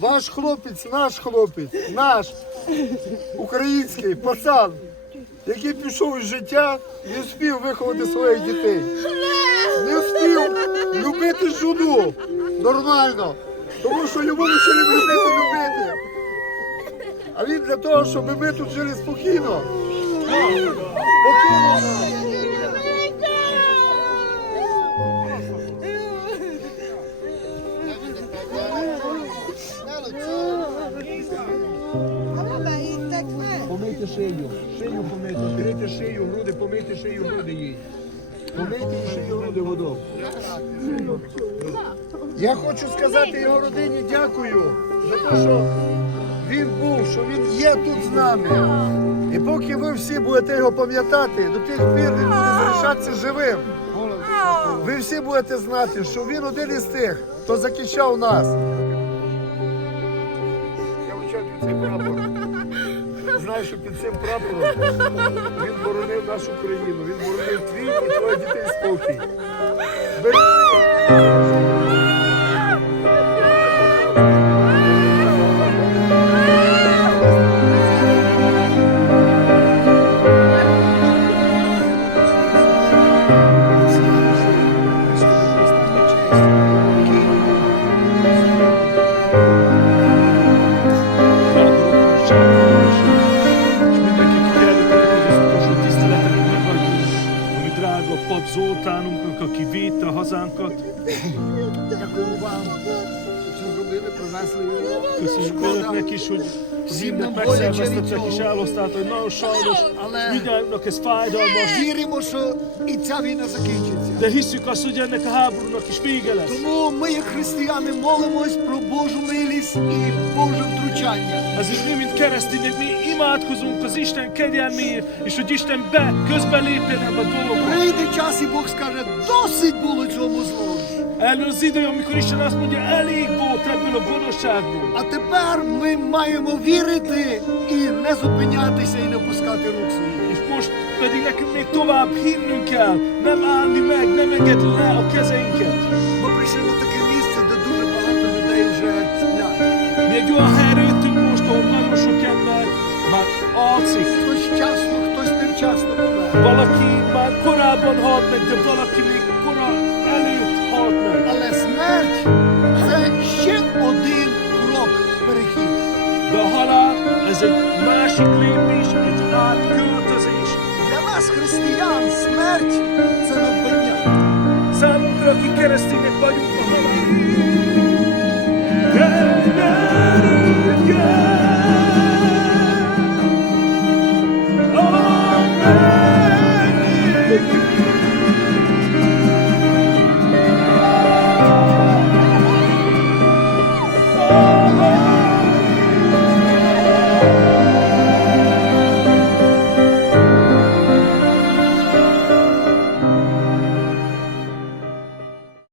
Ваш хлопець, наш хлопець, наш український пацан, який пішов із життя, не встиг виховати своїх дітей. Не встиг любити жону нормально. Тому що йому лишили любити любити. А він для того, щоб ми тут жили спокійно. Покинув. Помийте шию, шию помийте, відкрити шию, груди, помийте шию, груди їй. Помийте їй шию, груди водою. Я хочу сказати його родині дякую за те, що він був, що він є тут з нами. І поки ви всі будете його пам'ятати, до тих пір він буде залишатися живим. Ви всі будете знати, що він один із тих, хто захищав нас. Я вивчаю цей прапор. Знаю, що під цим прапором він боронив нашу країну, він боронив твій і твоїх дітей спокій. Бережи. Zoltánunknak, aki védte a hazánkat. Köszönjük önöknek is, hogy az mindent megszerveztetek és elosztátok, hogy nagyon sajnos mindjárt ez fájdalmas. Vírimo, hogy itt a vina zakíncsitzi. Ennek a háborúnak is vége lesz. Тому ми, як християни, молимось про Божу милість і Боже втручання. Ezért mi, mint keresztények, mi imádkozunk az Isten kegyelméért, és hogy Isten be, közbelépjen ebbe a dologba. Прийде час, і Бог скаже, досить було цьому злу. Eljön az idő, amikor Isten azt mondja, elég volt ebből a gonoszságból. А тепер ми маємо вірити і не зупинятися і не пускати рук своїх. És most pedig nekünk még tovább hinnünk kell, nem állni meg, nem engedni le a kezeinket. Ми прийшли на таке місце, де дуже багато людей вже сплять. Mi egy olyan helyre jöttünk most, ahol nagyon sok ember már alszik. Хтось вчасно, хтось невчасно помер. Valaki már korábban halt meg, de valaki még kora előtt egy másik lépés, egy átköltözés. Для нас, християн, смерть це надбання. Akik keresztények vagyunk,